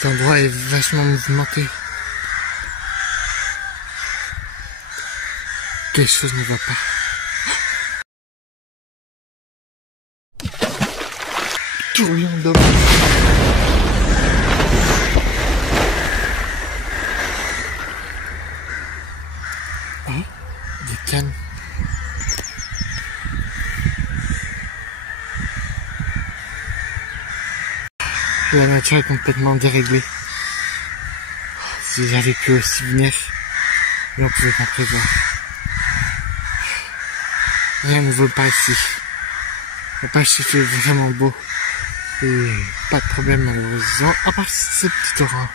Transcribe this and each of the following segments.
Cet endroit est vachement mouvementé. Quelque chose ne va pas. Tourbillon d'eau. Oh, des cannes. La nature est complètement déréglée. Si j'avais pu aussi venir, mais on pouvait pas prévoir. Rien ne vaut pas ici. La pêche fait vraiment beau. Et pas de problème malheureusement, à part ce petit torrent.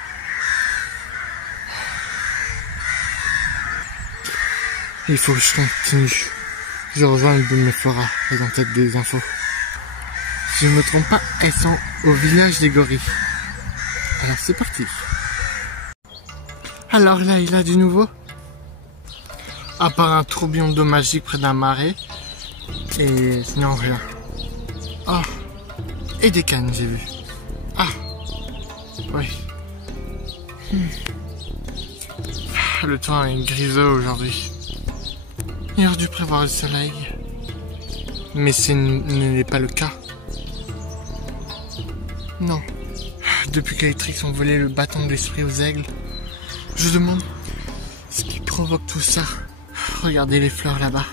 Il faut que je continue. Je rejoins le bout de Flora, et dans tête des infos. Si je ne me trompe pas, elles sont au village des gorilles. Alors c'est parti. Alors là, il a du nouveau. À part un tourbillon d'eau magique près d'un marais. Et sinon rien. Oh. Et des cannes, j'ai vu. Ah. Oui. Le temps est griseux aujourd'hui. Il aurait dû prévoir le soleil. Mais ce n'est pas le cas. Non. Depuis que les Trix ont volé le bâton de l'esprit aux aigles, je demande ce qui provoque tout ça. Regardez les fleurs là-bas.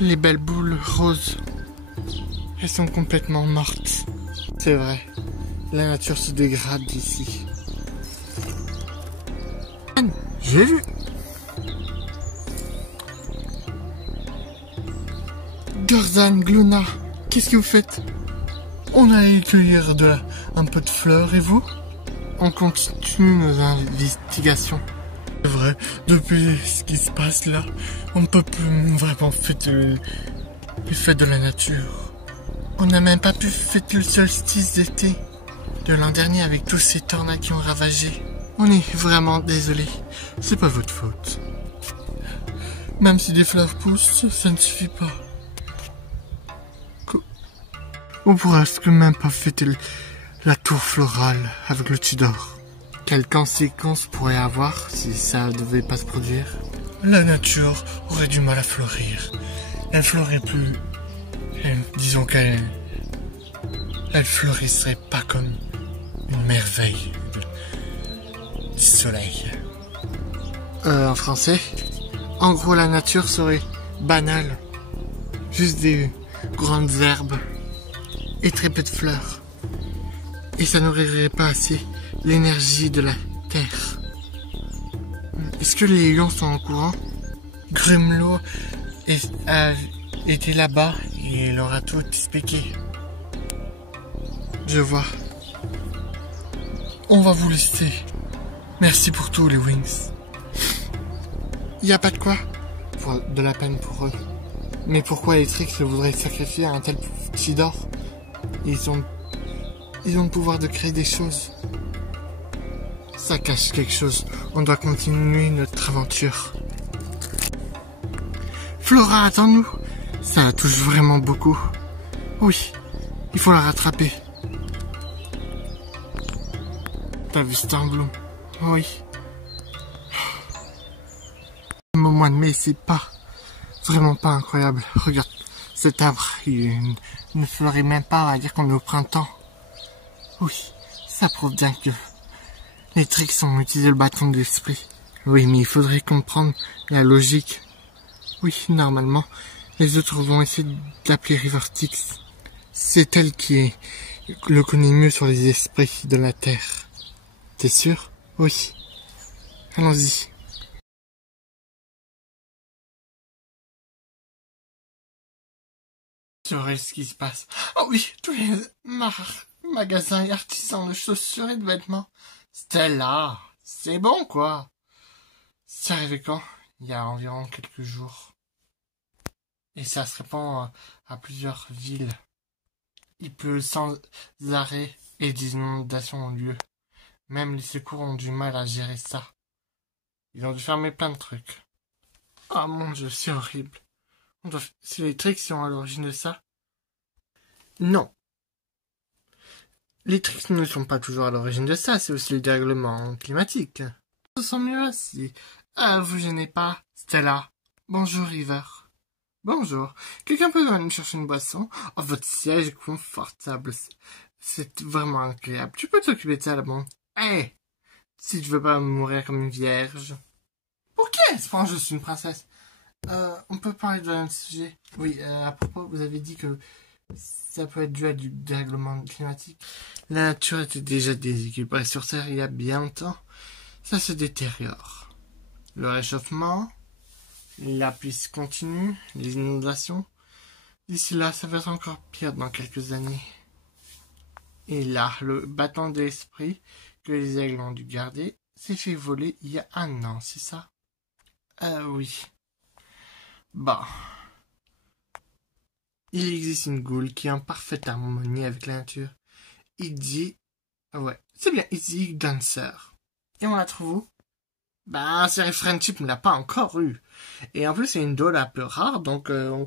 Les belles boules roses. Elles sont complètement mortes. C'est vrai. La nature se dégrade ici. J'ai vu. Gorzan, Gluna, qu'est-ce que vous faites? On allait cueillir un peu de fleurs et vous? On continue nos investigations. C'est vrai, depuis ce qui se passe là, on ne peut plus vraiment fêter les fêtes de la nature. On n'a même pas pu fêter le solstice d'été de l'an dernier avec tous ces tornades qui ont ravagé. On est vraiment désolé, c'est pas votre faute. Même si des fleurs poussent, ça ne suffit pas. On pourrait même pas fêter la tour florale avec le Tudor. Quelles conséquences pourrait avoir si ça devait pas se produire? La nature aurait du mal à fleurir. Elle fleurit plus. Disons qu'elle fleurisserait pas comme une merveille du soleil. En français? En gros, la nature serait banale. Juste des grandes herbes. Et très peu de fleurs. Et ça nourrirait pas assez l'énergie de la terre. Est-ce que les lions sont au courant? Grumlo a été là-bas et il leur a tout expliqué. Je vois. On va vous laisser. Merci pour tout les Wings. Y a pas de quoi. De la peine pour eux. Mais pourquoi les Trix voudraient sacrifier un tel petit d'or? Ils ont le pouvoir de créer des choses. Ça cache quelque chose. On doit continuer notre aventure. Flora, attends-nous. Ça la touche vraiment beaucoup. Oui, il faut la rattraper. T'as vu Starbloom? Oui. Au mois de mai, c'est pas vraiment pas incroyable. Regarde, cet arbre, il ne fleurit même pas, on va dire qu'on est au printemps. Oui, ça prouve bien que les Trix ont utilisé le bâton de l'esprit. Oui, mais il faudrait comprendre la logique. Oui, normalement, les autres vont essayer d'appeler Riverstyx. C'est elle qui le connaît mieux sur les esprits de la Terre. T'es sûr? Oui. Allons-y. Tu vois ce qui se passe. Oh oui, tous les magasins et artisans de chaussures et de vêtements. Stella, c'est bon quoi. C'est arrivé quand? Il y a environ quelques jours. Et ça se répand à plusieurs villes. Il pleut sans arrêt et des inondations ont lieu. Même les secours ont du mal à gérer ça. Ils ont dû fermer plein de trucs. Oh mon Dieu, c'est horrible. C'est les Trix qui sont à l'origine de ça? Non. Les tricks ne sont pas toujours à l'origine de ça, c'est aussi le dérèglement climatique. Ça sent mieux aussi. Vous gênez pas, Stella. Bonjour, River. Bonjour. Quelqu'un peut venir me chercher une boisson? Oh, votre siège est confortable. C'est vraiment agréable. Tu peux t'occuper de ça, là, bon? Hey! Si tu veux pas mourir comme une vierge. Pour qui est-ce que je suis une princesse? On peut parler d'un sujet. Oui, à propos, vous avez dit que ça peut être dû à du dérèglement climatique. La nature était déjà déséquilibrée sur Terre il y a bien longtemps. Ça se détériore. Le réchauffement, la pluie continue, les inondations. D'ici là, ça va être encore pire dans quelques années. Et là, le bâton de l'esprit que les aigles ont dû garder s'est fait voler il y a 1 an, c'est ça? Oui. Bon. Il existe une goule qui est en parfaite harmonie avec la nature. Izzy... Ouais, c'est bien, Izzy Dancer. Et on la trouve où? Ben, série Friendship ne l'a pas encore eu. Et en plus, c'est une doll un peu rare, donc on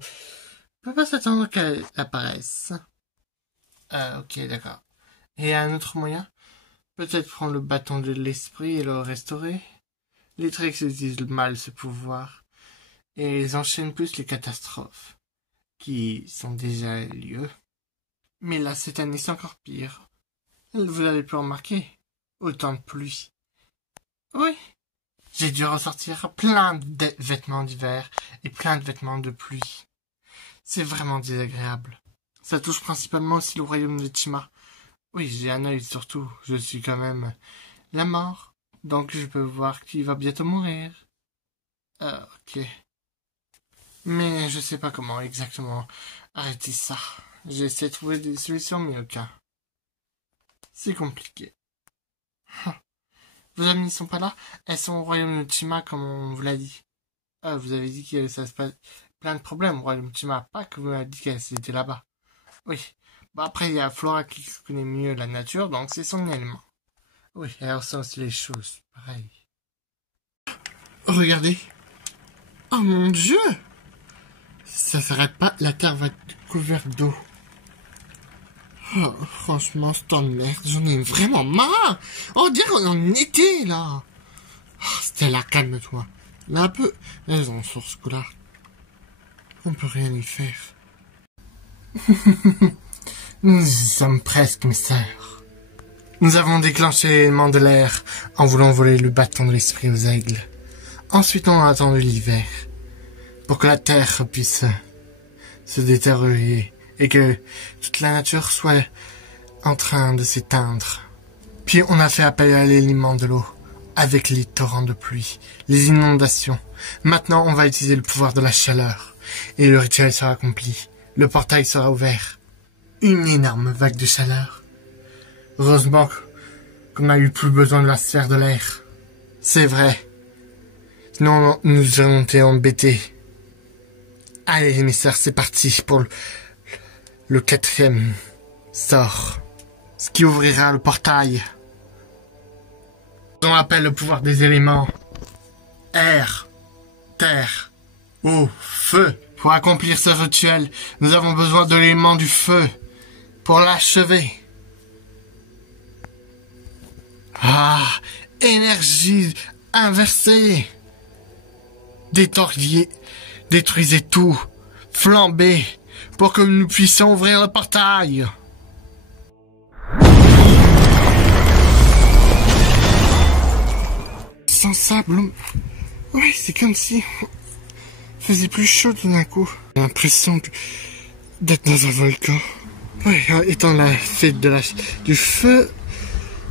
peut pas s'attendre qu'elle apparaisse. Ok, d'accord. Et un autre moyen? Peut-être prendre le bâton de l'esprit et le restaurer? Les tricks utilisent mal ce pouvoir. Et ils enchaînent plus les catastrophes, qui sont déjà lieu. Mais là, cette année, c'est encore pire. Vous avez pu remarquer? Autant de pluie. Oui. J'ai dû ressortir plein de vêtements d'hiver et plein de vêtements de pluie. C'est vraiment désagréable. Ça touche principalement aussi le royaume de Chima. Oui, j'ai un œil surtout. Je suis quand même la mort. Donc je peux voir qu'il va bientôt mourir. Ok. Mais je sais pas comment exactement arrêter ça. J'essaie de trouver des solutions, mais aucun. C'est compliqué. Vos amies ne sont pas là? Elles sont au royaume de Chima, comme on vous l'a dit. Vous avez dit que ça se passe plein de problèmes au royaume de Chima, pas que vous m'avez dit qu'elles étaient là-bas. Oui. Bon, après, il y a Flora qui connaît mieux la nature, donc c'est son élément. Oui, elle ressent aussi les choses, pareil. Regardez. Oh mon Dieu! Ça s'arrête pas, la terre va être couverte d'eau. Oh, franchement, ce temps de merde, j'en ai vraiment marre. On dirait qu'on est en été, là. Oh, Stella, calme-toi. On a un peu raison sur ce coup-là. On peut rien y faire. Nous sommes presque, mes sœurs. Nous avons déclenché l'élément de l'air en voulant voler le bâton de l'esprit aux aigles. Ensuite, on a attendu l'hiver pour que la terre puisse se détériorer et que toute la nature soit en train de s'éteindre. Puis on a fait appel à l'élément de l'eau avec les torrents de pluie, les inondations. Maintenant, on va utiliser le pouvoir de la chaleur et le rituel sera accompli. Le portail sera ouvert. Une énorme vague de chaleur. Heureusement qu'on n'a eu plus besoin de la sphère de l'air. C'est vrai. Sinon, nous aurions été embêtés. Allez, mes sœurs, c'est parti pour le 4e sort. Ce qui ouvrira le portail. On appelle le pouvoir des éléments. Air, terre, eau, feu. Pour accomplir ce rituel, nous avons besoin de l'élément du feu. Pour l'achever. Ah, énergie inversée. Détruisez tout. Flambez. Pour que nous puissions ouvrir le portail. Sans sable. Oui, c'est comme si il faisait plus chaud tout d'un coup. J'ai l'impression d'être dans un volcan. Oui, étant la fête du feu,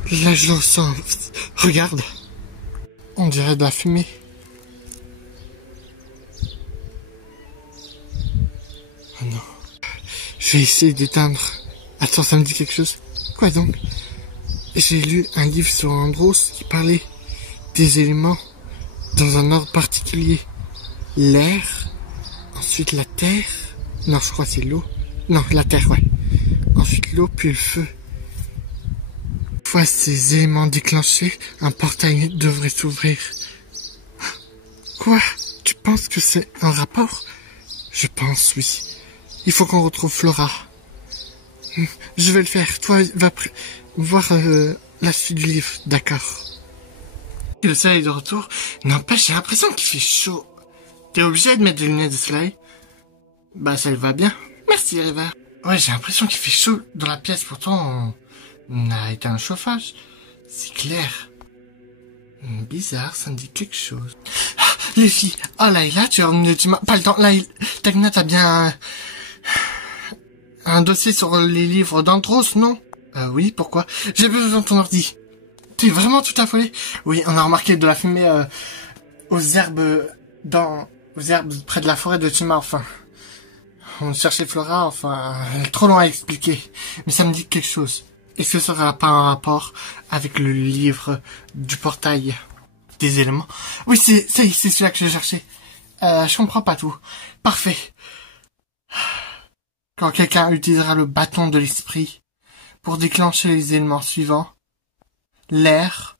là je le sens. Regarde. On dirait de la fumée. Oh non. Je vais essayer d'éteindre. Attends, ça me dit quelque chose. Quoi donc? J'ai lu un livre sur Andros qui parlait des éléments dans un ordre particulier. L'air, ensuite la terre. Non, je crois que c'est l'eau. Non, la terre, ouais. Ensuite l'eau, puis le feu. Une fois ces éléments déclenchés, un portail devrait s'ouvrir. Quoi? Tu penses que c'est un rapport? Je pense, oui. Il faut qu'on retrouve Flora. Je vais le faire. Toi, va voir la suite du livre. D'accord. Le soleil est de retour. N'empêche, j'ai l'impression qu'il fait chaud. T'es obligé de mettre des lunettes de soleil? Bah, ça lui va bien. Merci, River. Ouais, j'ai l'impression qu'il fait chaud dans la pièce. Pourtant, on a éteint un chauffage. C'est clair. Bizarre, ça me dit quelque chose. Ah, les filles. Oh, Layla, tu m'as pas le temps. Layla, Tagna, t'as bien un dossier sur les livres d'Andros, non? Oui, pourquoi? J'ai besoin de ton ordi. T'es vraiment tout affolé? Oui, on a remarqué de la fumée aux herbes près de la forêt de Tima, enfin. On cherchait Flora, enfin, trop long à expliquer. Mais ça me dit quelque chose. Est-ce que ça n'aura pas un rapport avec le livre du portail des éléments? Oui, c'est celui-là que je cherchais. Je comprends pas tout. Parfait. Quand quelqu'un utilisera le bâton de l'esprit pour déclencher les éléments suivants, l'air,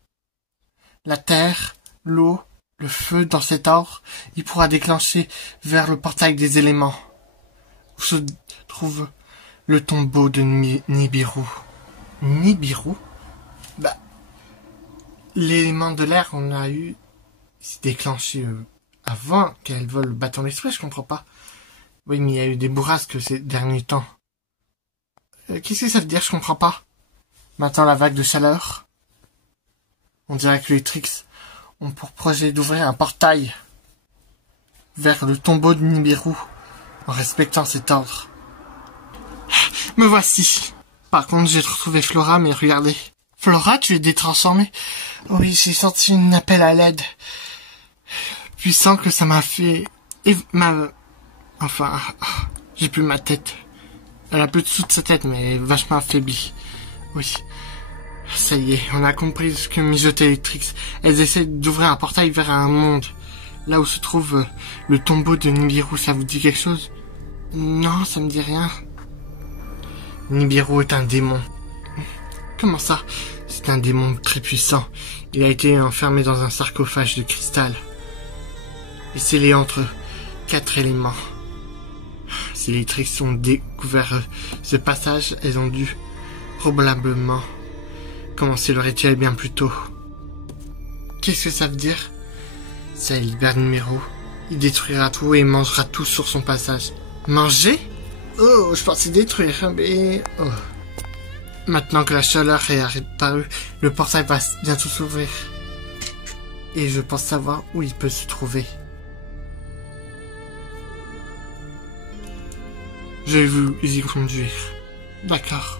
la terre, l'eau, le feu dans cet ordre, il pourra déclencher vers le portail des éléments, où se trouve le tombeau de Nibiru. Nibiru? Bah, l'élément de l'air, on a eu, s'est déclenché avant qu'elle vole le bâton de l'esprit, je comprends pas. Oui, mais il y a eu des bourrasques ces derniers temps. Qu'est-ce que ça veut dire, je comprends pas. Maintenant, la vague de chaleur. On dirait que les Trix ont pour projet d'ouvrir un portail vers le tombeau de Nibiru, en respectant cet ordre. Me voici. Par contre, j'ai retrouvé Flora, mais regardez. Flora, tu es détransformée? Oui, j'ai senti un appel à l'aide. Puissant que ça m'a fait... Enfin, j'ai plus ma tête. Elle a plus dessous de sa tête, mais vachement affaiblie. Oui. Ça y est, on a compris ce que mijotaient les Trix. Elles essaient d'ouvrir un portail vers un monde. Là où se trouve le tombeau de Nibiru, ça vous dit quelque chose? Non, ça me dit rien. Nibiru est un démon. Comment ça? C'est un démon très puissant. Il a été enfermé dans un sarcophage de cristal. Et scellé entre 4 éléments. Si les Trix ont découvert ce passage, elles ont dû probablement commencer le rituel bien plus tôt. Qu'est-ce que ça veut dire? Ça libère Nibiru. Il détruira tout et mangera tout sur son passage. Manger? Oh, je pensais détruire, mais... Oh. Maintenant que la chaleur est apparue, le portail va bientôt s'ouvrir. Et je pense savoir où il peut se trouver. Je vais vous y conduire. D'accord.